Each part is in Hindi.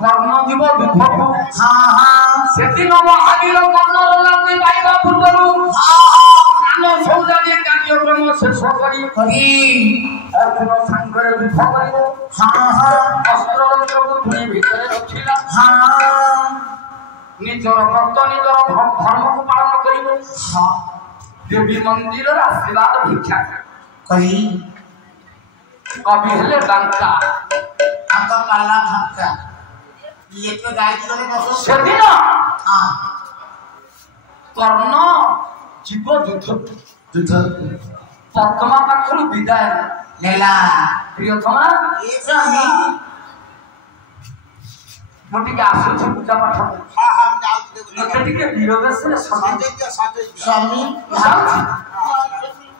कर्म जीव विभव से दिन महावीर कर्म शेष करी अर्जुन सांगरे युद्ध करिवो अस्त्र को धुनी भितर रखिला निजर भक्त निजर धर्म को पालन करिवो देवी मंदिर आशीर्वाद भिक्षा करी कवि हेले डंका आका काला धक्का ये तो गाय की बस सेदिन कर्ण जीव युद्ध पद्मा पाखरु विदाय नेला प्रियतमा ए स्वामी मोटी के आसु पूजा पाठ हां हम जाउते मते टिके विरोध से स्वामी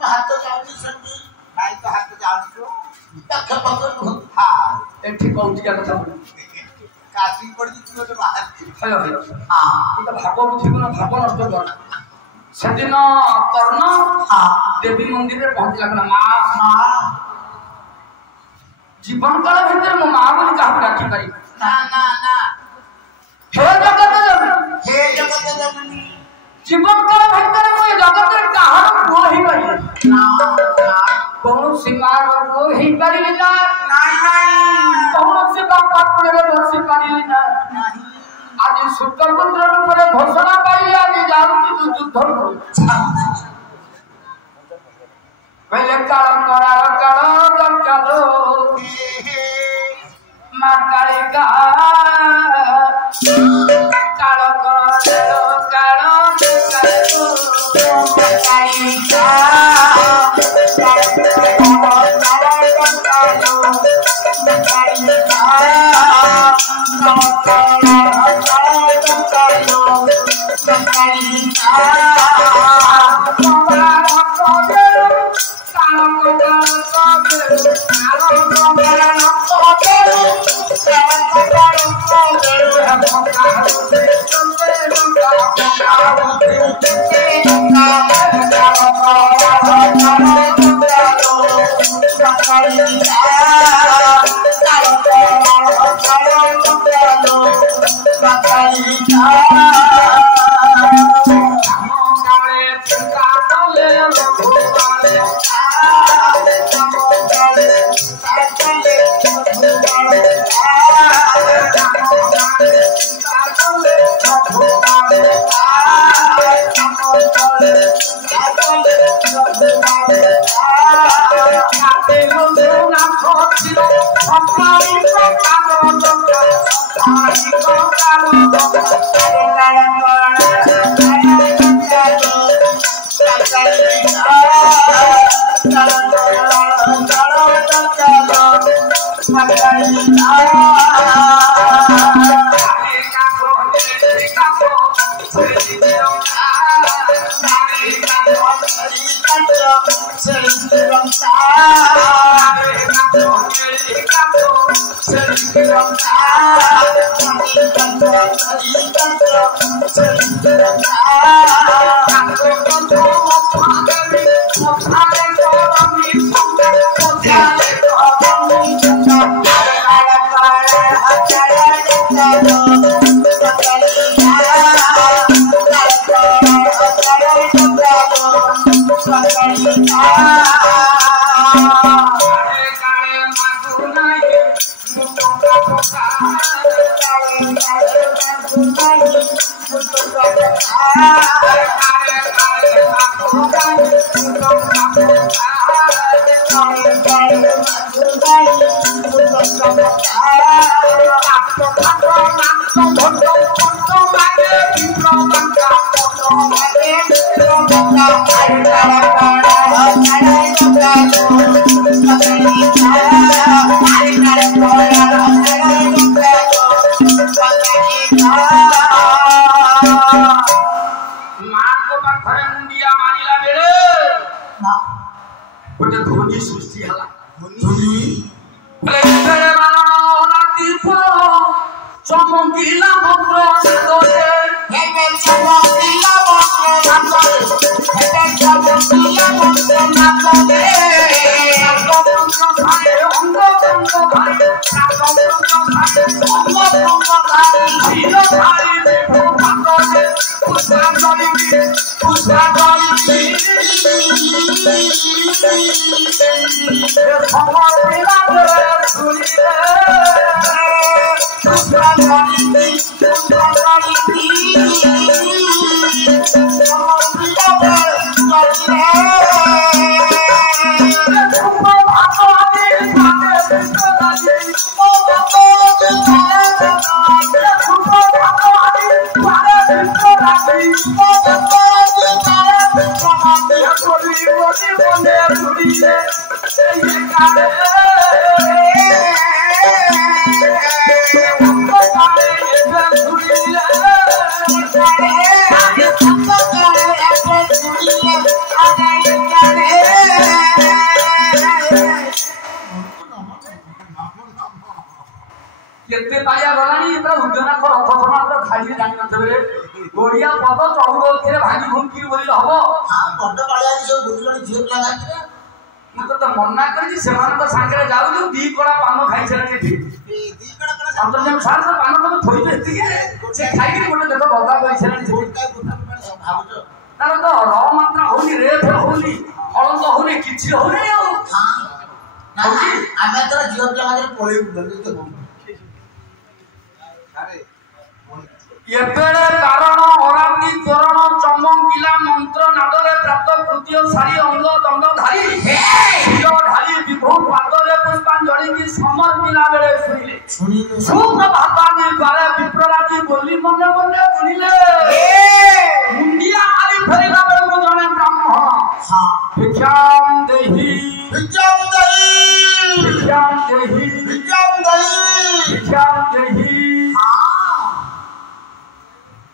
हाथ जाउती स्वामी भाई तो हाथ जाउती तो तक पकड़ हां एठी कौटिया कथा काशी पड़ दी तो बाहर हयो हां तो भागो बुझिबो ना भागो नष्ट कर सेदिन कर्ण देवी मंदिर रे पहुंच लागला मां जीवन काल भीतर मो मां बोली काहू डाकी पारी ना हे जगत जननी जीवन काल भीतर मो जगत रे काहर को ही पारी ना कौन सिंगार को ही पारी ना नहीं कौन से बापा पुरे बसी पारी ना नहीं आज शुक्रपुत्र रूप में घोषणा पाई आज जाऊंगी युद्ध करो पहले काल कालो मां कालिका काल गोटे ध्वनि सृष्टि हला चमकीला भद्र केते पाया गलानी इतना उद्यान को रथ समान तो खाली जानि नथबे गोड़िया पद 14 के भागी घुमकी बोली हबो हां बड्ड पाया जो बुझलनी झियो लगाती मत तो मन्ना करी सेमान तो सांगरे जाउलु दी कोड़ा पानो खाइ छले ठी दी कड़ा हम तो जब सार से पानो तो थोई देती के से खाइ के बोले देखो बगा करी छले ठी भाबुतो तार तो र मात्रा होली रे फेर होली फल तो होली किछि होली हां ना आमे तो झियो लगाते पळी बुझलनी तो एबेले कारण अरानी तोरण चमंकिला मंत्र नादरे प्राप्त कृत्य सारी अंग दंड धारी हियो ढाली विभू पादले पुष्पांजलि की समर्पिला बेले सुनिले सुप्रभातानि द्वारे विप्रराजी बोली मने मने गुनिले मुंडिया आली फेरिला बेले जने ब्राह्मण हां भिक्षाम देहि भिक्षाम देहि भिक्षाम देहि भिक्षाम देहि भिक्षाम देहि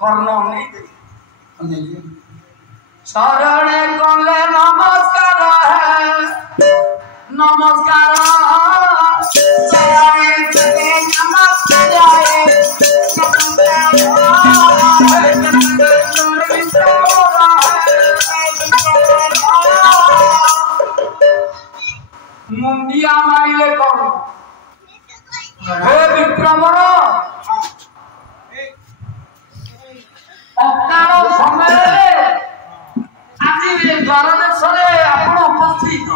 कर्ण नहीं शरणे कले नमस्कार है नमस्कार शरणे कले नमस्कार है मुंडिया मारिले कर्ण हे विक्रमर अकाल समय आज द्वार देशरे आपण उपस्थित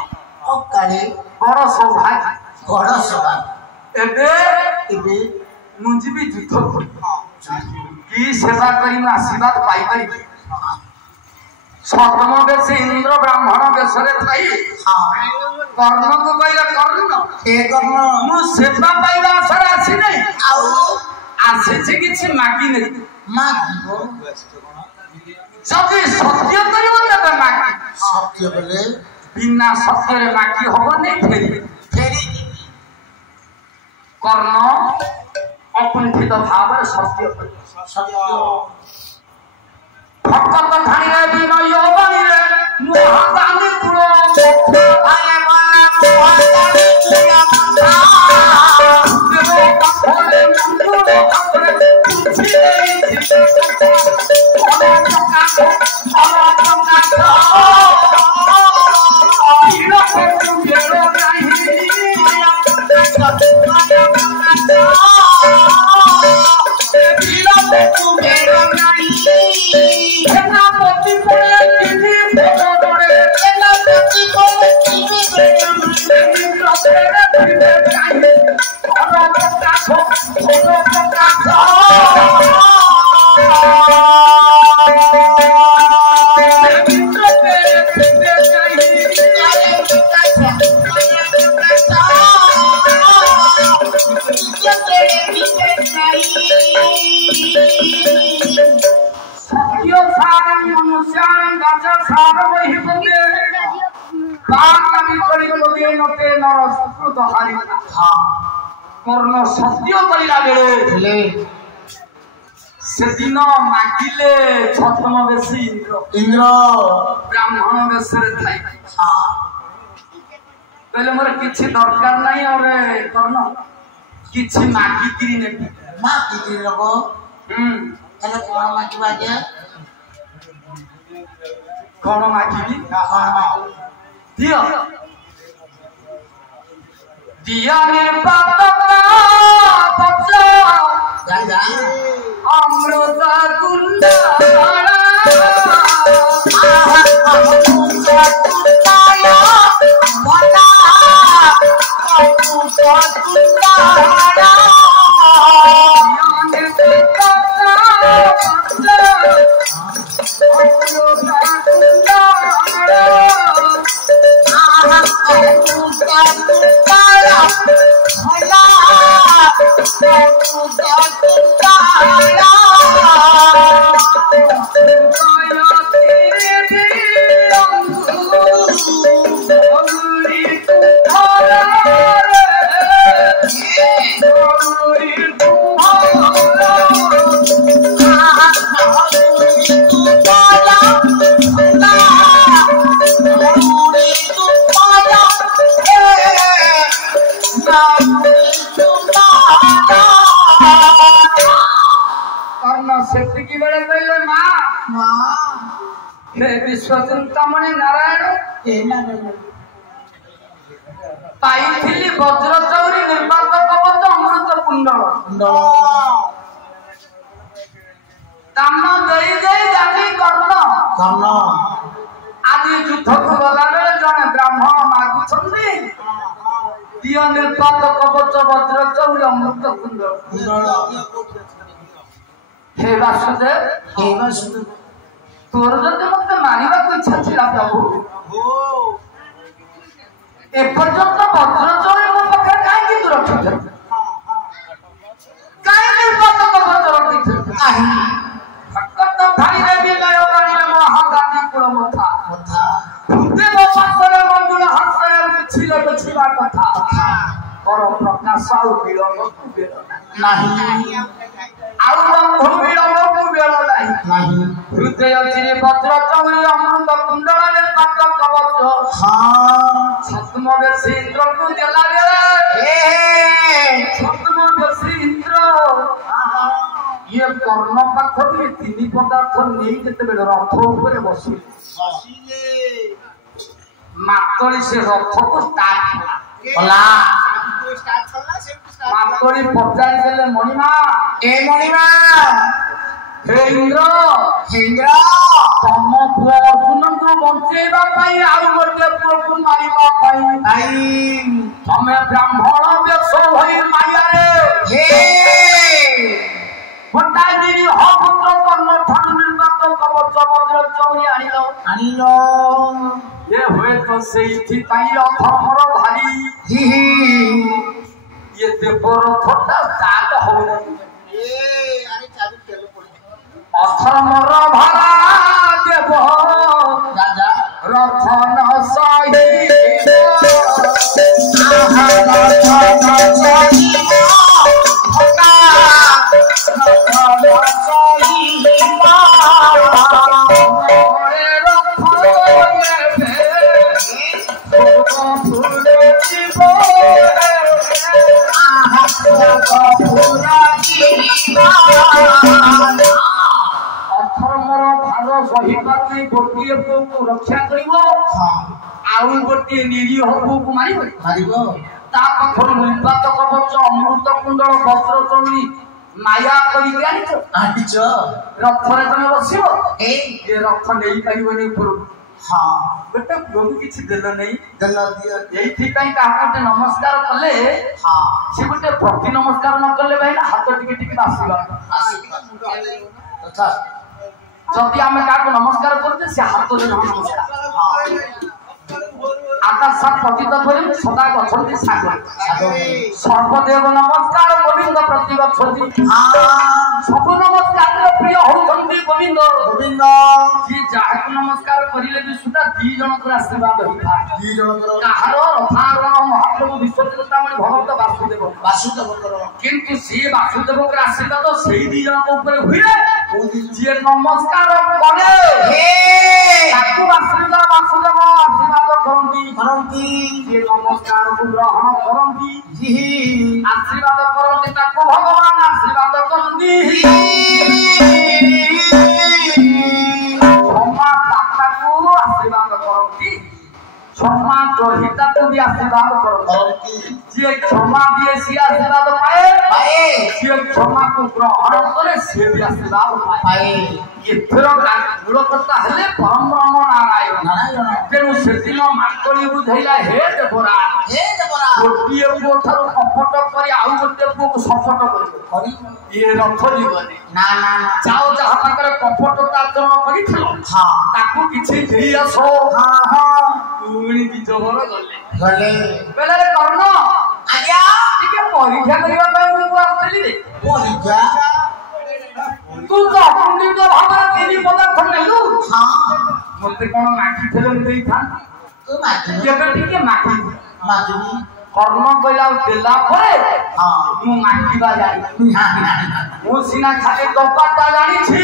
अकाले बड़ सौभाग्य बड़ सौभाग्य एबे मुंजीबी युद्ध की सेवा करी मैं आशीर्वाद पाई पारी छद्म बेश इंद्र ब्राह्मण बेशरे थाई कर्ण को कहला कर्ण हे कर्ण मु सेवा पाइबा आशा आसी नहीं आउ आसी किछि मागी नहीं मागिबो जदि सत्य करियो तबे मागी सत्य बोले बिना सत्य रे मागी होबो नै फेरी कर्ण अकुंठित भाव सत्य सत्य भक्त धानी रे विनय बनी रे मोहदानी कुलो भाले वाला मोहदानी कुलो देव कपड़े मंगुलो कपड़े कुछ कर्ण सत्य कहिला बेले से दिन मागिले छद्म बेशी इंद्र ब्राह्मण बेशरे थाई कहले मोर किछि दरकार नाही और कर्ण किछि मागी किरी ने मागी किरी रबो एले कोन मागिबा के कोन मागिबी दियो दिया निर्पातका बच्चा जा अमृत कुंडला विश्वचिंतामणि नारायण पाइथिली वज्र चौरी निर्वात कवच अमृत कुंडल दाम देई देई जाति कर्ण आज युद्ध को गला बेले जने ब्राह्मण मागुछन्ती दिय निर्वात कवच वज्र चौरी अमृत कुंडल हे वासुदेव तोर जब मत मारिबा को इच्छा छिला प्रभु ए पर्यंत वज्र चौरी मो पखर काई की सुरक्षित काई निर्वात कवच रखित आही भक्त धारी देवी गयो गाड़ी में महागानी कुल मथा देव पासरे मंजुल हसय छिले छिबा कथा और प्रकाश आउ विलंब कुबेर नाही आउ बंधु विलंब कुबेर नाही हृदय चिरे वज्र चौरी अमृत कुंडल निर्वात कवच छद्म बेसी इंद्र को देला बेले छद्म बेसी इंद्र ये कर्ण पाखरी तीन पदार्थ नहीं जेते बेले रथ ऊपर बसिले मातरी से रथ को स्टार्ट होला मातरी पचारि देले मणिमा ए मणिमा हे इंद्र तम पुआ अर्जुन को बंचेबा पाई आउ गोटे पुआ को मारिबा पाई तमे ब्राह्मण बेश भई माया रे हे भट्टागिरी हो पुत्र कर्ण ठानु निर्वात कवच वज्र चौरी आनिलो ये हुए तो सेठी पाई अथमर भारी ये देवर थोड़ा स्टार्ट हो अथमर भारा देव रथन सही गोटे पुओ को रक्षा करिवो आउ गोटे निरीह पुओ को मारिबो ता पखर निर्वात कवच अमृत कुंडल वज्र चौरी माया करी आनिचो रथरे तमे बसिबो ए रथ नहीं पाइबनी ऊपर हां गोटे पुओ किछि देलो नहीं देलो दियो एथि पई काटे नमस्कार कले हां से गोटे प्रति नमस्कार न कले भाई हाथ टिके टिके बासिबा तथा जदि आमे काको नमस्कार करते से हाथ दे नमस्कार आकाश सात पतित धरि सदा गछति सागर सर्वदेव नमस्कार गोविंद प्रति गछति सब नमस्कार प्रिय होउछन्ति गोविंद जी जाहाको नमस्कार करिले भी सुदा दी जन को आशीर्वाद होइथा दी जन को काहारो रथारोहण महाप्रभु विश्वचिंतामणि भगवत वासुदेव किंतु से वासुदेव को आशीर्वाद सेही दी जन को ऊपर हुए जे नमस्कार करे हे ताकू आशीर्वाद वासुदेव आशीर्वाद करंती जे नमस्कार को ग्रहण करंती जी आशीर्वाद करंती ताकू भगवान आशीर्वाद करंती क्षमा दाता को आशीर्वाद करंती क्षमा ग्रहिता को भी आशीर्वाद करो जे क्षमा दिए सी आशीर्वाद पाए जे क्षमा को ग्रहण करे से भी आशीर्वाद पाए एथरो मूल कथा हेले परम ब्रह्म नारायण तेणु सेदिन मातली बुझैला हे देवरा गोटिए पुओ ठारू कपट करी आउ गोटे पुओ को सपट करी ये रथ जीवने ना ना जाओ जहा पाकर कपट आचरण करिथिलो ताकू किछि देई आसो पुणी बिजवर गले बेले कर्ण आज्ञा टिके परीक्षा करिबा ପାଇଁ ମୁଁ ଆସିଥିଲି रे परीक्षा तू तो अखंडित भाବରେ ତିନି ପଦାର୍ଥ ନେଲୁ ମତେ କଣ ମାଟି ଥିଲେ ଦେଇ था तू माटी କେବେ ଟିକେ ମାଟି माटी କର୍ମ କହିଲା ଦେଲା ପରେ ମୁଁ ମାଟିବା ଜାଣି ମୁଁ ସିନା ଖାଲି କପାଟା ଜାଣିଛି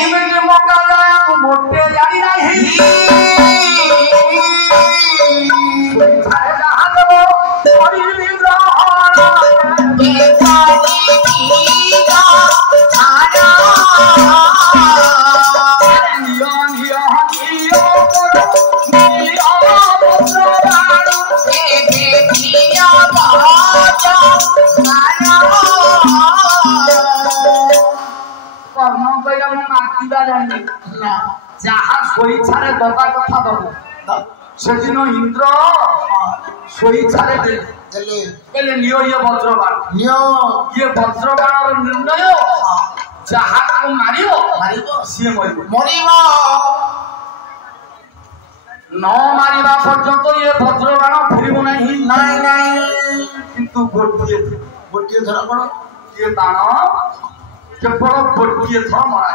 କେମିତି ମକା ଯାଏ ମୁଁ ମୋଟେ ଜାଣି ନାହିଁ ଯାହା ଦେବ କରିବି କର୍ମ କହିଲା ମୁଁ ମାଟିବା ଜାଣି ଯାହା ସ୍ୱଇଚ୍ଛାରେ ଦବା କଥା ଦବ ସେଦିନ ଇନ୍ଦ୍ର ସ୍ୱଇଚ୍ଛାରେ ଦେଲେ ନିଅ ଇଏ ବଜ୍ରବାଣ ଇଏ ବଜ୍ରବାଣର ନିର୍ଣ୍ଣୟ ଯାହାକୁ ମାରିବ ସିଏ ମରିବ ନ ମାରିବା ପର୍ଯ୍ୟନ୍ତ ଇଏ ବଜ୍ରବାଣ ଫେରିବ ନାହିଁ କିନ୍ତୁ ଗୋଟିଏ ଥର କଣ ଇଏ ବାଣ କେବଳ ଗୋଟିଏ ଥର ମରା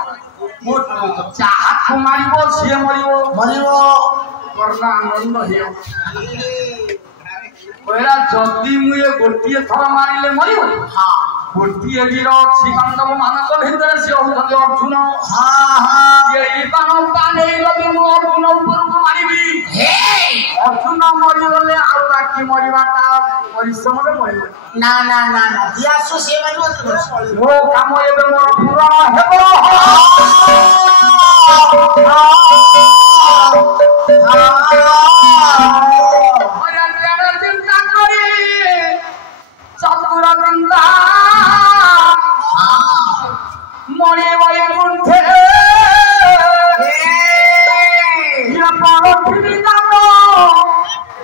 ଯାହାକୁ ମାରିବ ସିଏ ମରିବ କର୍ଣ୍ଣ ଆନନ୍ଦ ହେଉ କହିଲା ଯଦି ମୁଁ ଏ ଗୋଟିଏ ଥର ମାରିଲେ ମରିବ ଗୋଟିଏ ବୀର ଅଛି ପାଣ୍ଡବ ମାନଙ୍କ ଭିତରେ ସେ ହଉଛନ୍ତି ଅର୍ଜୁନ ଏଇ ବାଣଟା ନେଇଗଲି ମୁଁ ଅର୍ଜୁନ ଉପରକୁ ମାରିବି ଅର୍ଜୁନ ମରିଗଲେ ଆଉ ବାକି ମରିବାଟା ପରିଶ୍ରମରେ ମରିବ ନା ନା ନା ନା ଦିଆସୁ ସେ ମାରିବ ମୋ କାମ ଏବେ ମୋର ପୂରଣ ହେବ ଚିନ୍ତା କରି ଚତୁର ଚିନ୍ତା মনে বয়ে গুণে পরথিবি কাম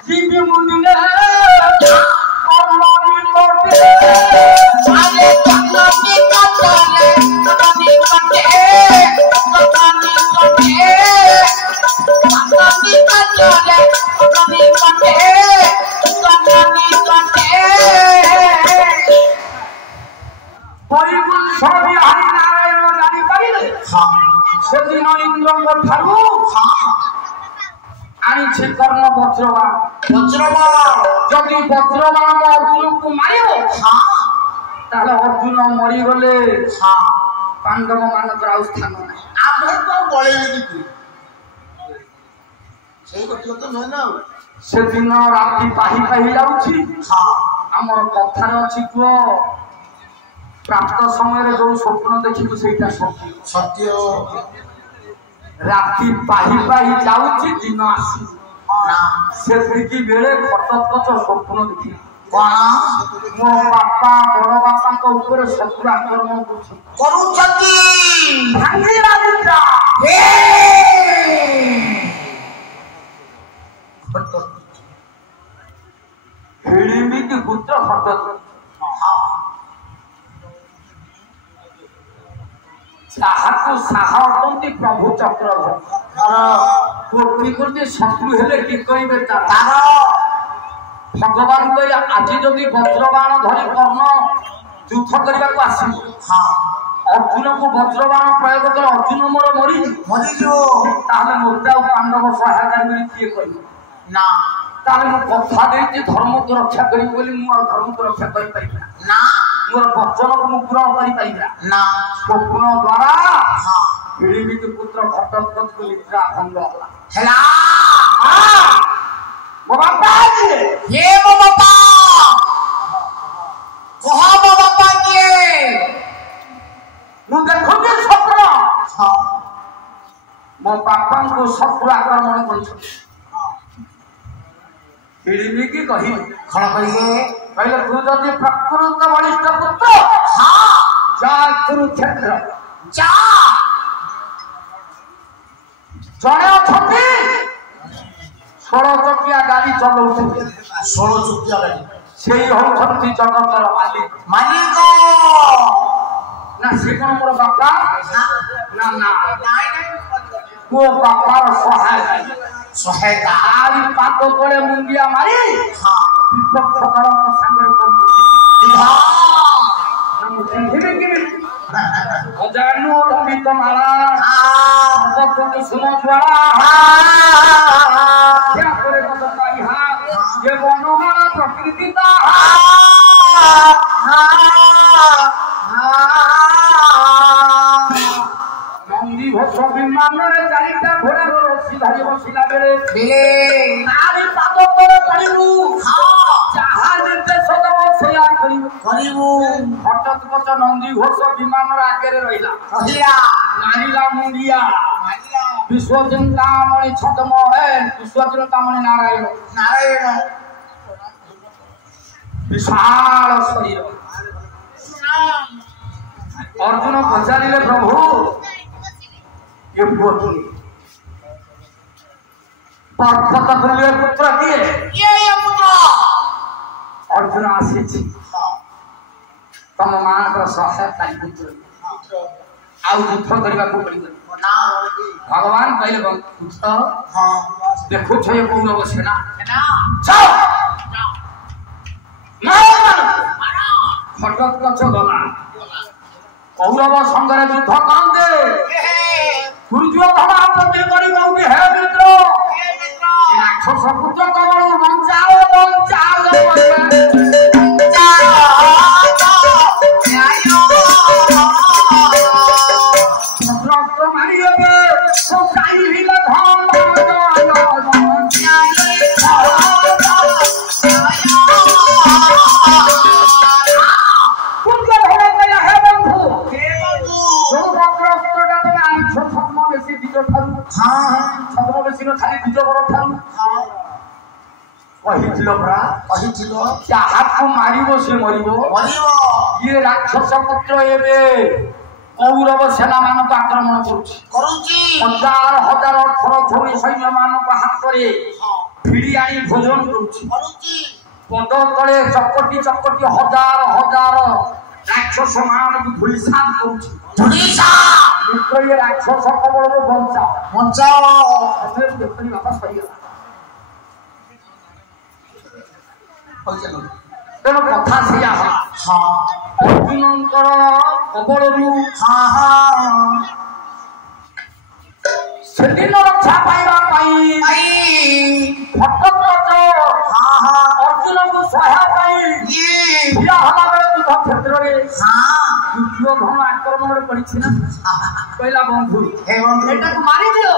জীবি মুদিনে কর্মনি করতে আলে কর্মনি করতে কর্মনি করতে কর্মনি করতে কর্মনি করতে কর্মনি করতে কর্মনি করতে পরিগুণ সবই হরি নারায়ণ জানি পারিলে সেদিন ইন্দ্রঙ্গ ঠারু আনিছে কর্ণ বজ্রবাণ যদি বজ্রবাণ অর্জুনকে মারিব তাহলে অর্জুন মরিগলে পাণ্ডব মানকর আর স্থান নাই আমরা তো বলেনি কি সেই কথা তো নয় না সেদিন রাতি পাহি যাଉଛି আমার কথারে ଅଛି କୁହ प्राप्त समय जो स्वप्न देखू से सत्य राति पाही जाऊँगी दिन आसी से बेले खटखच स्वप्न देखी मो बापा बड़ बापा ऊपर शत्रु आक्रमण पुत्र हट ତାହାକୁ ସାହା ଅଟନ୍ତି ପ୍ରଭୁ ଚକ୍ରଧର କୋଟି କୋଟି ଶତ୍ରୁ ହେଲେ କି କହିବେ ତାର ଭଗବାନ କହିଲେ ଆଜି ଯଦି ବଜ୍ରବାଣ ଧରି କର୍ଣ୍ଣ ଯୁଦ୍ଧ କରିବାକୁ ଆସିବ ଅର୍ଜୁନକୁ ବଜ୍ରବାଣ ପ୍ରୟୋଗ କଲେ ଅର୍ଜୁନ ମୋର ମରିଯିବ ତାହେଲେ ମୋତେ ଆଉ ପାଣ୍ଡବ ସହାୟତା ବୋଲି କିଏ କହିବ ନା ତାହେଲେ ମୁଁ କଥା ଦେଇଛି ଧର୍ମକୁ ରକ୍ଷା କରିବି ବୋଲି ମୁଁ ଆଉ ଧର୍ମକୁ ରକ୍ଷା କରିପାରିବି ନା मोर बचन को ग्रहण कर ना स्वप्न द्वारा पीड़ित पुत्र घटोत्कच को निद्रा भंग होला मो बापा ये मो बापा कहा मो बापा के मु देखो के स्वप्न मो बापा को शत्रु आक्रमण कर କିଳିବି କି କହିବି କଣ କହିବେ କହିଲେ ତୁ ଯଦି ପ୍ରକୃତ ବଳିଷ୍ଠ ପୁତ୍ର ହଁ ଯା କୁରୁକ୍ଷେତ୍ର ଯା ଜଣେ ଅଛନ୍ତି 16 ଚକିଆ ଗାଡି ଚଲଉଛନ୍ତି 16 ଚକିଆ ଗାଡି ସେଇ ହଉଛନ୍ତି ଜଗତର ମାଲିକ ମାଲିକ ନା ସେ କଣ ମୋର ବାପା ନା ନା ମୋ ବାପାର ସହାୟତା ଆରି ପାଦ ତଳେ ମୁଣ୍ଡିଆ ମାରି ବିପକ୍ଷ ଦଳଙ୍କ ସାଙ୍ଗରେ ଅଜାନୁ ଲମ୍ବିତ ମାଳା ସୁନ ଜ୍ୱାଳା ବନମାଳା ପ୍ରକୃତି ନନ୍ଦୀ ଘୋଷ ବିମାନରେ 4ଟା ଘୋଡ଼ାର ରସି ଧରି ବସିଲା ବେଳେ ତାରି ପାଦ ତଳେ ପଡ଼ିବୁ ଯାହା ନିର୍ଦ୍ଦେଶ ଦେବ ସେଇଆ କରିବୁ ହଠାତ୍ ପଛ ନନ୍ଦୀ ଘୋଷ ବିମାନର ଆଗରେ ରହିଲା ମାରିଲା ମୁଣ୍ଡିଆ ବିଶ୍ୱଚିନ୍ତାମଣି ଛଦ୍ମ ବିଶ୍ୱଚିନ୍ତାମଣି ନାରାୟଣ ବିଶାଳ ଶରୀର अर्जुन पचारे प्रभु ये पुत्र पुत्र किए अर्जुन आसी तम मां सहायता पुत्र आउ युद्ध करने को भगवान कहले पुत्र देखो ये कौरव सेना हठत कछ गला कौरव संगे युद्ध करते दुर्योधन आपत्ति करी कहूँ हे मित्र राक्षस पुत्र कमल बंचाओ मारी ये राक्षस पुत्र कौरव सेना मान आक्रमण हजार हजार अठर झोड़ी सैन्य मान हाथ भिड़ी आनी भोजन पद तले चकटी चकटी हजार हजार राक्षस मान धूलिसात कर राक्षस कबल वापस तेणु कथा से अर्जुन कबल से दिन रक्षा पाइबा अर्जुन को सहायता युद्ध क्षेत्र में दुर्योधन आक्रमण पड़ी कहला बंधु एटा को मारी दियो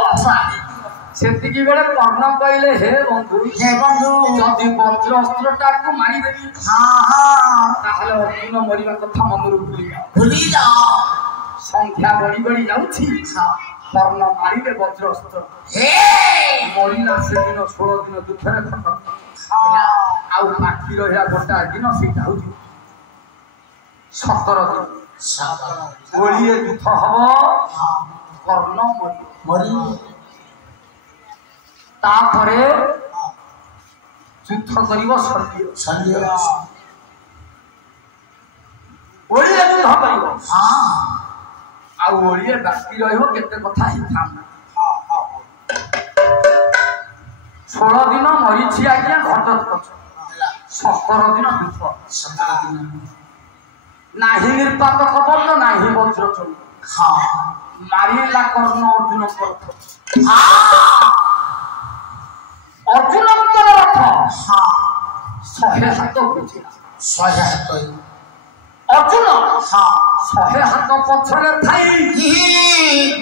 सेति बेले कर्ण कहले हे बंधु जदि वज्रास्त्रटा को मारी देबी अर्जुन मरिबा कथा मनरू भूली जाओ संख्या बढ़ी बढ़ी जाउछि कर्ण मारिबे वज्रास्त्र मरिला से दिन 16 दिन दुखरे खत आउ बाकी रहा गोटा दिन सेटा हो 17 दिन ओलिए युद्ध हम कर्ण मरी तापरे युद्ध करिव शल्य ओलिए युद्ध करिव आ ओलिए बाकी रहिबो केते कथा ही थाम 16 दिन मरीछि आज्ञा घटत कछ 17 दिन दुख नाही निर्पात खबर न नाही वज्र चल मारिला कर्ण अर्जुन करथ अर्जुन रथ 100 हाथ बुझिला 100 हाथ अर्जुन 100 हाथ पछरे थाई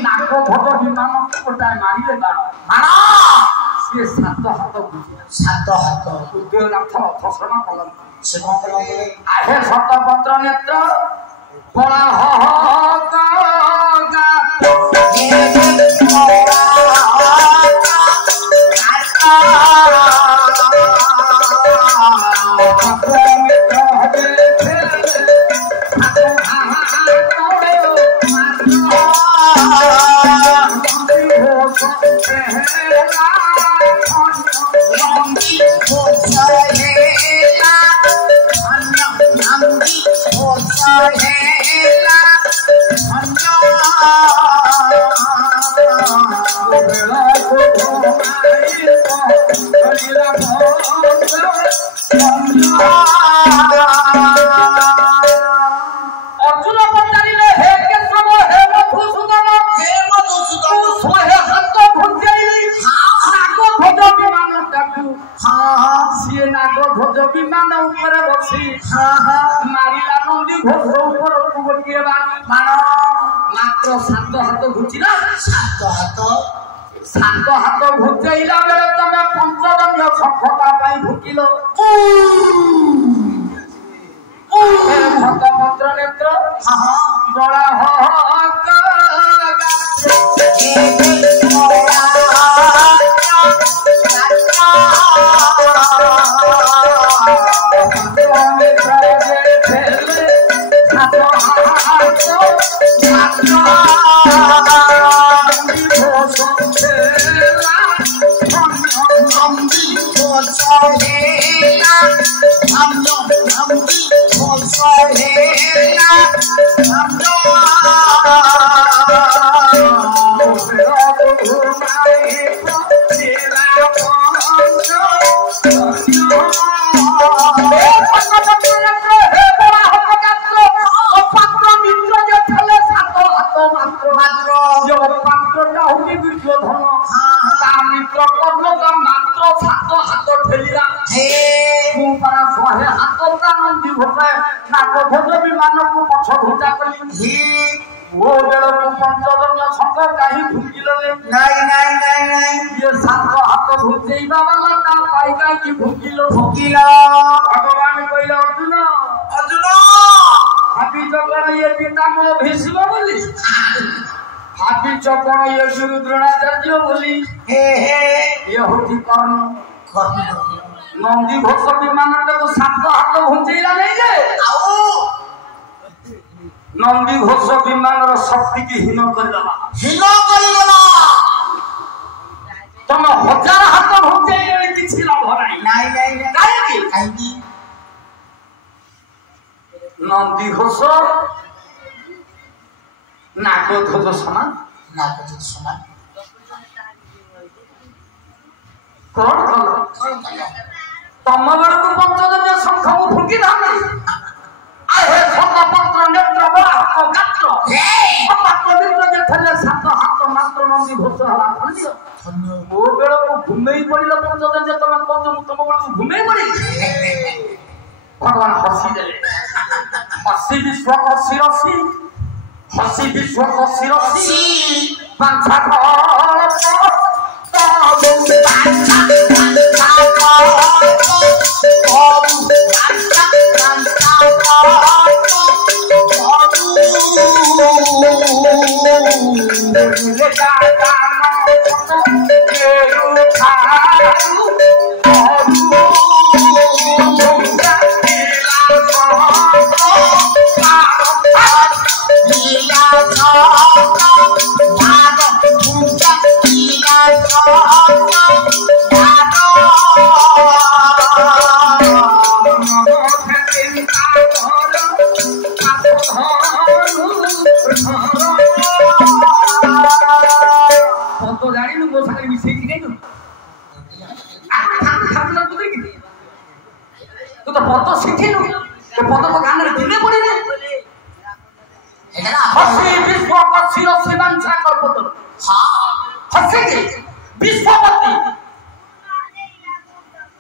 नाक भोग विमान कोटाय मारिले बाण से 7 हाथ बुझिला 7 हाथ उदयनाथ रथ शरण कलम से आहे शतपत्र नेत्र बड़ा नंदी घोषेला अन्य नंदी घोषेला अन्य अर्जुन पचारिले हे केशव हे मधुसूदन सोहे हाथ भुंजेइली नाग ध्वज विमान टाकू सिए नाग ध्वज विमान ऊपर बसी मारिला नंदी घोष ऊपर गोटिए बाण मात्र 7 हाथ घुचिला 7 हाथ घुचेइला बेले तमे पंचजन्य सफलता पाई भुकिलो भक्त पत्र नेत्र बड़ा भगवान कहले अर्जुन हाथी चक्र ये पितामह भीष्म बोली हाथी चक्र ये गुरु द्रोणाचार्य बोली ये होती कर्ण नंदी घोष विमान को 7 हाथ घुंचेला नहीं जे नंदी घोष विमान शक्ति की हीन करदेला तुम 1000 हाथ घुंचेले किछि लाभ नहीं काहे नंदी घोष नाग ध्वज समान कौन तम बेल को पंचजन्य शंख को फुंकी धाम आहे शंख पत्र नेत्र बड़ा गात्र पवित्र जे थले 7 हाथ मात्र नंदी घोष हला मो बेल को घुमेई पड़िला पंचजन्य तमे कहतो तुम बेल को घुमेई पड़ी भगवान हसी देले हसी विश्व को शिरसी हसी विश्व को शिरसी पांचा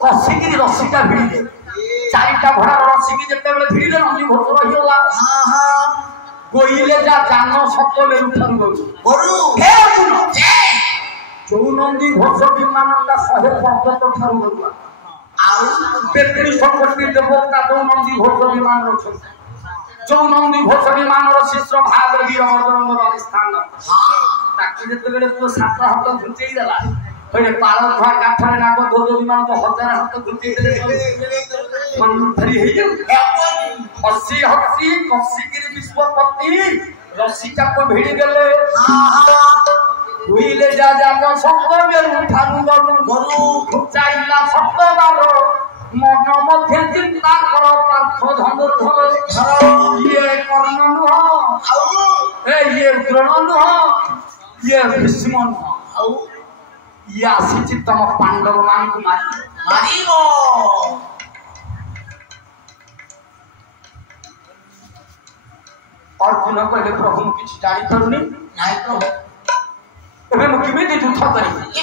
कसिकी रस्सीटा भिड़े चारिटा घोड़ा रस्सीकी जिते भिड़े नंदी घोष रहीगला गोइले जा जान सकले उठारू गरु हे अर्जुन जो नंदी घोष विमानटा 100 पर्वत ठारू गरुआ आउ 33 कोटी देवता जो नंदी घोष विमान रछ जो नंदी घोष विमान शिष्य भाग वीरभद्र स्थान ताकि जेते तो 7 हाथ घुंचेई देला ओए पाळ खा काठरे नाग ध्वज विमान तो 1000 हाथ घुंचेई देले मन धरी हे हसी हसी कसिकी विश्वपति रसिका को भिड़ी गेले हुईले जा जानो शब्द में उठानु गनु गरु चाइला शब्द बारो मन मध्य चिंता करो पार्थ धनुर्धर ये कर्ण नुह ये द्रोण नुह ये भीष्म नुह ये आसीची तम पांडव मान को मारिबो अर्जुन कहले प्रभु किछ जानि करूनी नाही प्रभु एबे मु किमिति युद्ध करिबि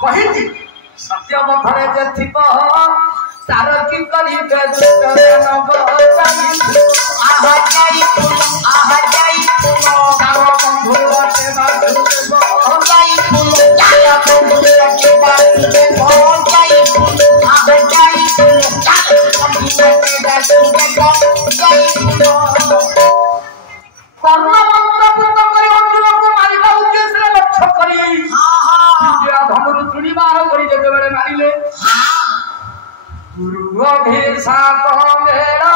कहिति सत्य मथरे जे थिप तार कि करी के दुष्टन बचाई आहा जाई तार बंधु बाटे बाधु बचाई तार बंधु बाटे बाधु बचाई आहा जाई तार बंधु बाटे बाधु बचाई कर्ण मंत्र पुत्र करी अर्जुन को मारिबा उद्देश्य लक्ष्य करी विद्या धनुर चुड़ी बार करी जेते बेले मारिले गुरु अभिशाप मेरा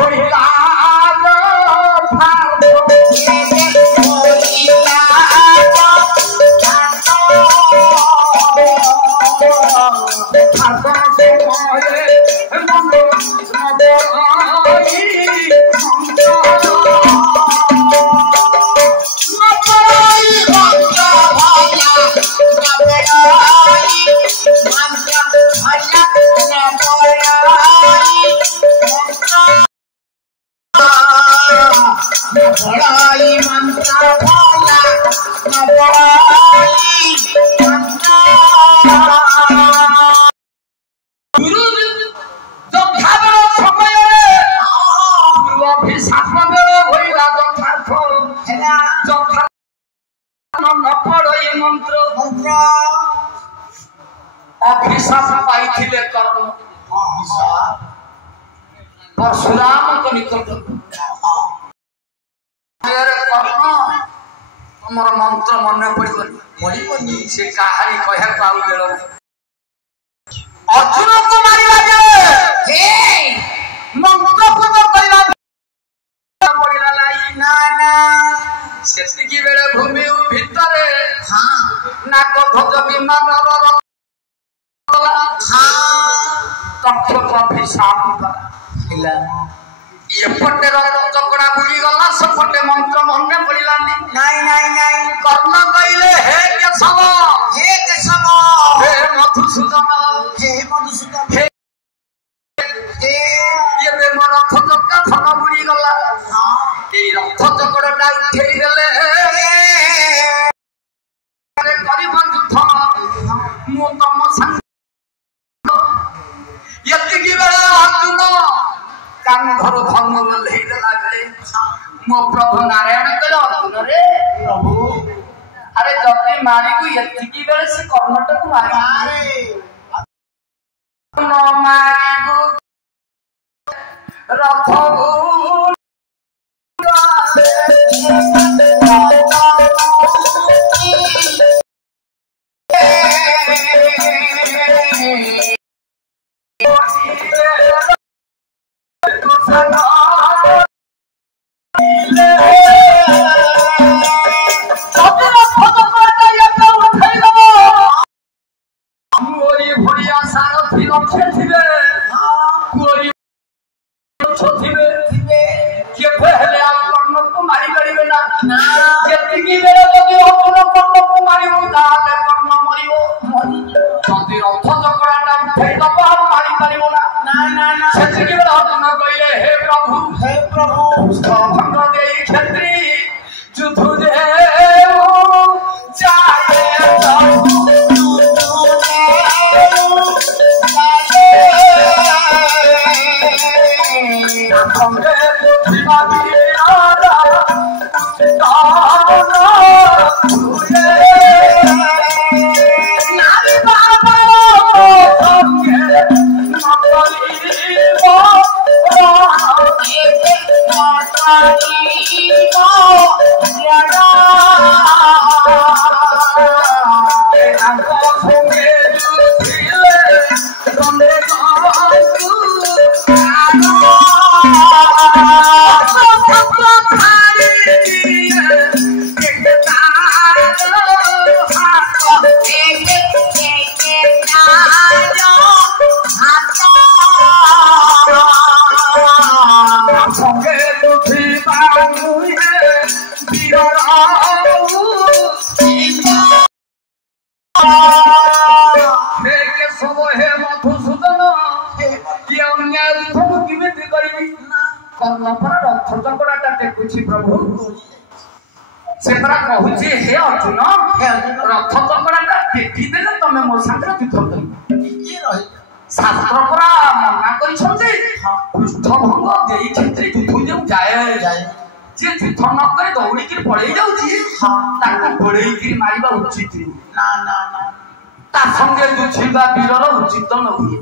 होइला बड़ाई मंत्र भाला बड़ाई गुरु जो खाबर समय रे गुरु अभिशाप मेरे होइला यथार्थ हैला जो न पड़ई मंत्र अभिशाप पाइथिले कर्ण अभिशाप परशुराम को निकट हमर मंत्र मन पड़िबनी से कहानी कहे पाउ गेल अर्जुन को मारिला जे हे मंत्र पुत्र कइला पड़िला लाई ना ना सेति की बेले भूमि भितरे हां नाक ध्वज विमान तक्ष अभिशाप हिला ये पटे चकड़ा बुली गला सपटे मंत्र मन पड़िला नहीं कर्ण कइले हे केशव हे मधुसूदन हे ये बे मोर रथ चक्का धन बुली गला ए रथ चकड़ाटा उठेई देले अरे करी बंधु मु तम संग यति की बेला अर्जुन कांधर धनुर लेइला बेले मो प्रभु नारायण कहले अर्जुन रे प्रभु अरे जति मारी को यति की बेले से कर्णट को मारी न मारी को रथ प्रभु କେମିତି କରିବି କର୍ଣ୍ଣ ପରା ରଥ ଚକଡ଼ାଟା ଟେକୁଛି ପ୍ରଭୁ ସେ ପରା କହୁଛି ହେ ଅର୍ଜୁନ ରଥ ଚକଡ଼ାଟା ଟେକି ଦେଲେ ତମେ ମୋ ସାଙ୍ଗରେ ଯୁଦ୍ଧ କରିବ ଶାସ୍ତ୍ର ପରା ମନା କରିଛନ୍ତି ପୃଷ୍ଠଭଙ୍ଗ ଦେଇ କ୍ଷେତ୍ରରେ ଯୁଦ୍ଧ ଯେଉଁ ଯାଏ ଯିଏ ଯୁଦ୍ଧ ନ କରି ଦୌଡ଼ିକି ପଳେଇ ଯାଉଛି ତାକୁ ଗୋଳେଇକି ମାରିବା ଉଚିତ ତା ସଙ୍ଗେ ଯୁଝିବା ବୀରର ଉଚିତ ନୁହେଁ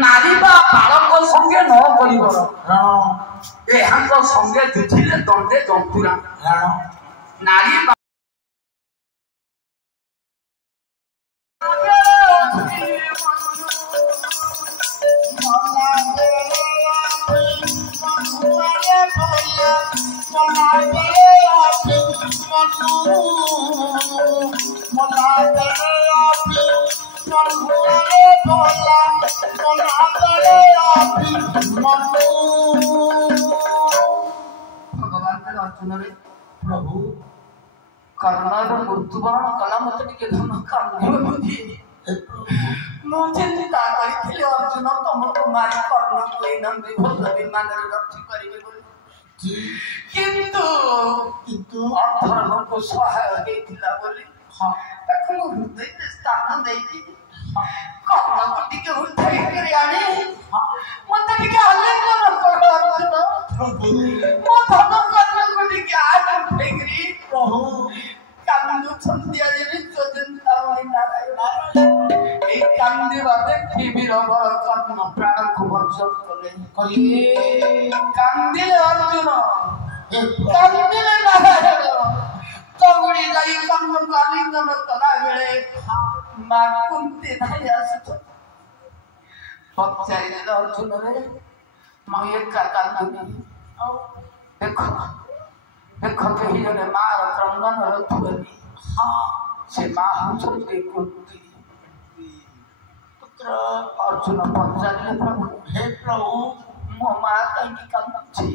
ନାରୀ ବା ବାଳକ ସଙ୍ଗେ ନ କରିବ ଏହାଙ୍କ ସଙ୍ଗେ ଯୁଝିଲେ ଦଣ୍ଡେ ଜନ୍ତୁରା ନାରୀ भगवान अर्जुन रे प्रभु कर्ण मृत्युवरण कला मत टे धन मुझे चिंता करी अर्जुन तुमको मारी कर्ण कोई भोज विमान रक्षी करेंगे किंतु अधर्म को सहाय देथिला बोली ताको हृदय स्थान देई कर्ण को टिके उठाई करे आनी मते टिके हल्ले कर अर्जुन मो धन कर्ण को टिके आज उठाई करी प्रभु कांदु संध्या देवी चोदनता होई नारायण ए कांदे बाते टीवी रबर कर्ण प्राण को वर्जन कले कांदिले अर्जुन कांदिले नारायण तगड़ी जाई कर्ण को आलिंगन कला बेले मा कुंती धाई आसत पचारिले अर्जुन रे म एका कांदुनी देखो देखो कही जने मार क्रंदन रथुनी से माँ होते कुंती पुत्र अर्जुन पचारिले प्रभु हे प्रभु मो माँ कहीं कांदुची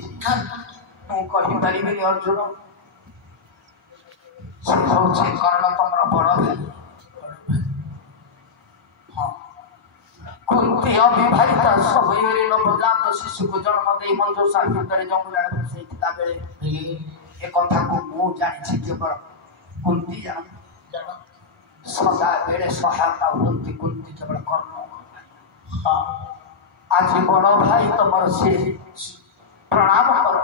मु कही पारिबेनी अर्जुन से होचे कर्ण तमरा बड़ भाई कुंती अविवाहिता सबयरे नवजात शिशु को जन्म दे मंजो साहित्य जंगल बसैता बेले ए कथा को मु जानि केवल कुंती जान सदा बेले सहायता होती कुंती केवल कर्ण आज बड़ भाई तमर से प्रणाम कर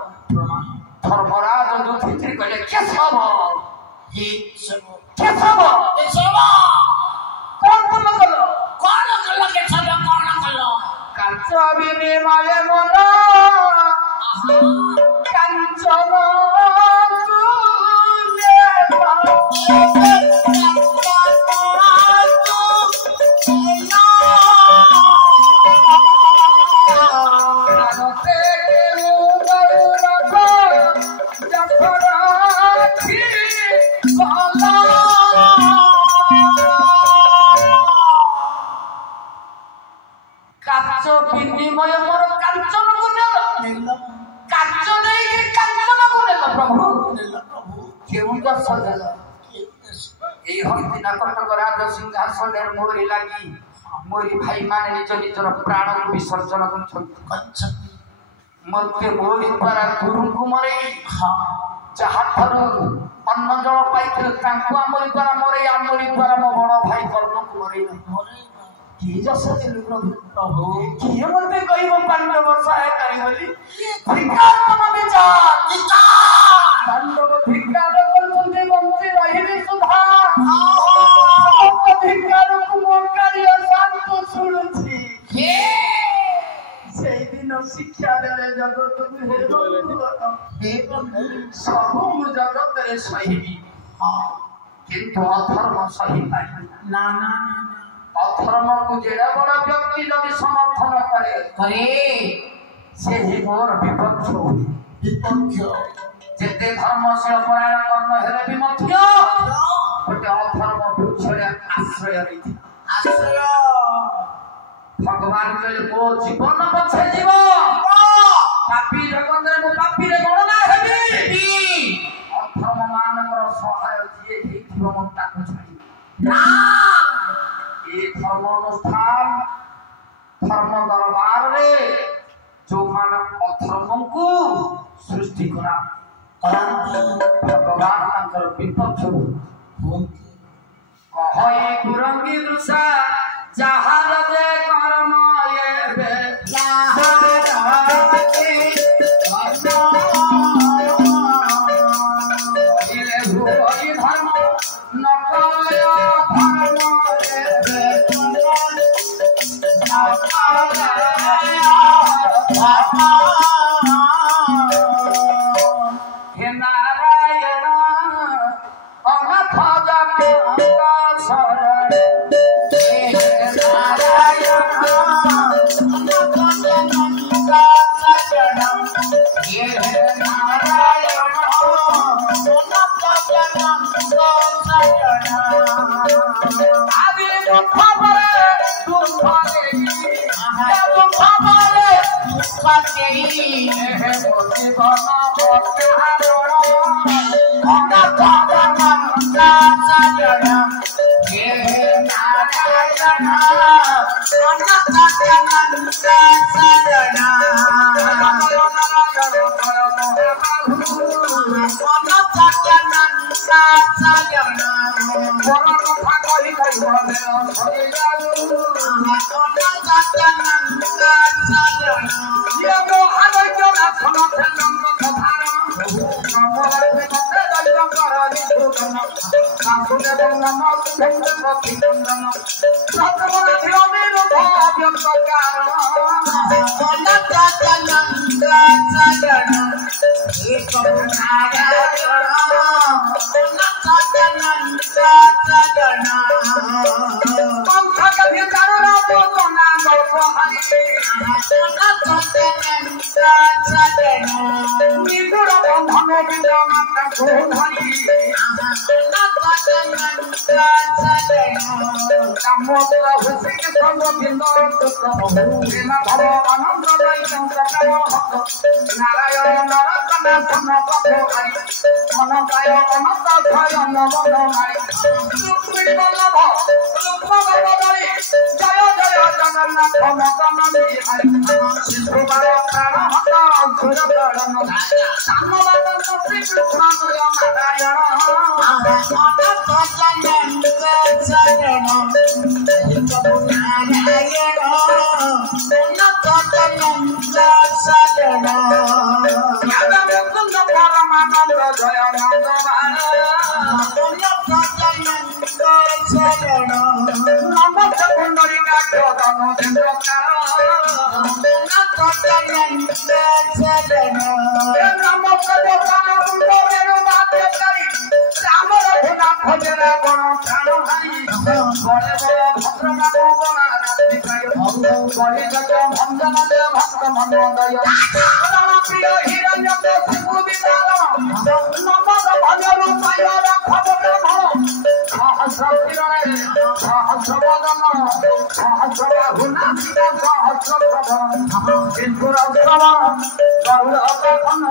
धर्मराज युधिष्ठिर कहले केशव केशव कौन कल केशव कौन कल कांच विनिमय मन कांचन विनिमय मोर कांचन को नेल कांच नहीं के कांचन को नेल प्रभु केउ का सजल ए हस्ती नाटक राज सिंहासन मोरी लागी मोरी भाई माने निज निजर प्राण को विसर्जन करछन मते मोरी द्वारा गुरु को मरे जहा थारु अन्न जल पाइथिल तांको आमरी द्वारा मरे आमरी द्वारा मो बड़ भाई कर्ण को मरे की जस दिल प्रभु किए मते कहिबो पांडव सहाय करी बोली धिकार मम विचार पांडव धिकार करछन्ते बंचे रहिबे सुधा धिकार को मोकारी शांत सुनुछि से दिन शिक्षा देले जगत हे सब जगत रे सही किंतु अधर्म सही ना ना अधर्म को जेड़ा बड़ा व्यक्ति यदि समर्थन करे से ही मोर विपक्ष जेते धर्मशील परायण कर्ण हेले भी मध्य गोटे अधर्म वृक्षरे आश्रय रही आश्रय भगवान कहले मो जीवन पछे जीव पापी जगत रे मो पापी रे गणना हेबी अधर्म मानकर सहाय जिए हेथिबो मो ताको छाड़ी ना धर्म अनुष्ठान धर्म दरबार रे ସୃଷ୍ଟି କରା କରାନ୍ତି ଭଗବାନ ତାଙ୍କର ବିପକ୍ଷରୁ ହୁଅନ୍ତି କହଇ କୁରଙ୍ଗୀ ଦୃଶା ଯାହାର ଯେ କର୍ମ ଏବେ ଭୁଇ ଧର୍ମ ନକୟ ଧର୍ମ ଏବେ हे नारायण अनाथ जनक शरण हे नारायण अनाथ जनक शरण हे नारायण अनाथ जनक शरण आदि दुख परे दुख देई दुख परे दुख देई हे जीवन अनाथ जनक शरण हे नारायण अनाथ जनक शरण अनाथ जनक शरण बड़ कथा कहि कहले सरी जालू अनाथ जनक शरण ये मो आलोक्य लक्षण खेलंग कथार नमोते मते दैव करनि सुगम नासुदेव नम सुभेन्द्र किंदन सतमन धियमेर भाव्यंत कारण अनाथ जनक शरण हे प्रभु नारायण अनाथ जनक शरण पंथ के भीतर रहो तो नाम हरि अनाथ जनक शरण निगुण बंधन बिंद माता को धरि अनाथ जनक शरण दामोदर हुसिक सब बिंद तुक बिन भव आनंद दाई संसार नारायण नरकन धन पथ हरि मन काय अनंत भय नवन नारी रुक्मिणी वल्लभ रूप गौरी जय जय जगन्नाथ मदन हरि सिद्धुवर प्राण हत अंकुर गणन सामवाद श्री कृष्ण जय नारायण अनाथ जनक शरण प्रभु नारायण अनाथ जनक शरण मुकुंद परमानंद जय नंदवान अनाथ जनक शरण नमस्ते कुंडली नाट्य धनुजेन्द्र अनाथ जनक शरण नमस्ते गोपाल कुंडलेर वाद्यकारी राम रघुनाथ भजरा गण प्राण हरि बड़े बड़े भद्रनाथ गणा रात्रि बड़े जग भंजन दे भक्त मनोदय प्रिय हिरण्य विदार नमद भजन पाय रखब ब्रह्म सहस्र किरण सहस्र बदन सहस्र बाहुना सहस्र प्रभन सिंधुर श्रवण गरुड़ गगन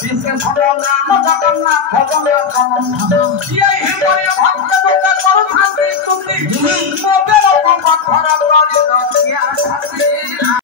विशेष नाम जगन्नाथ जगन्नाथ यही बड़े भक्त करुणांति स्तुति मोबेल पथर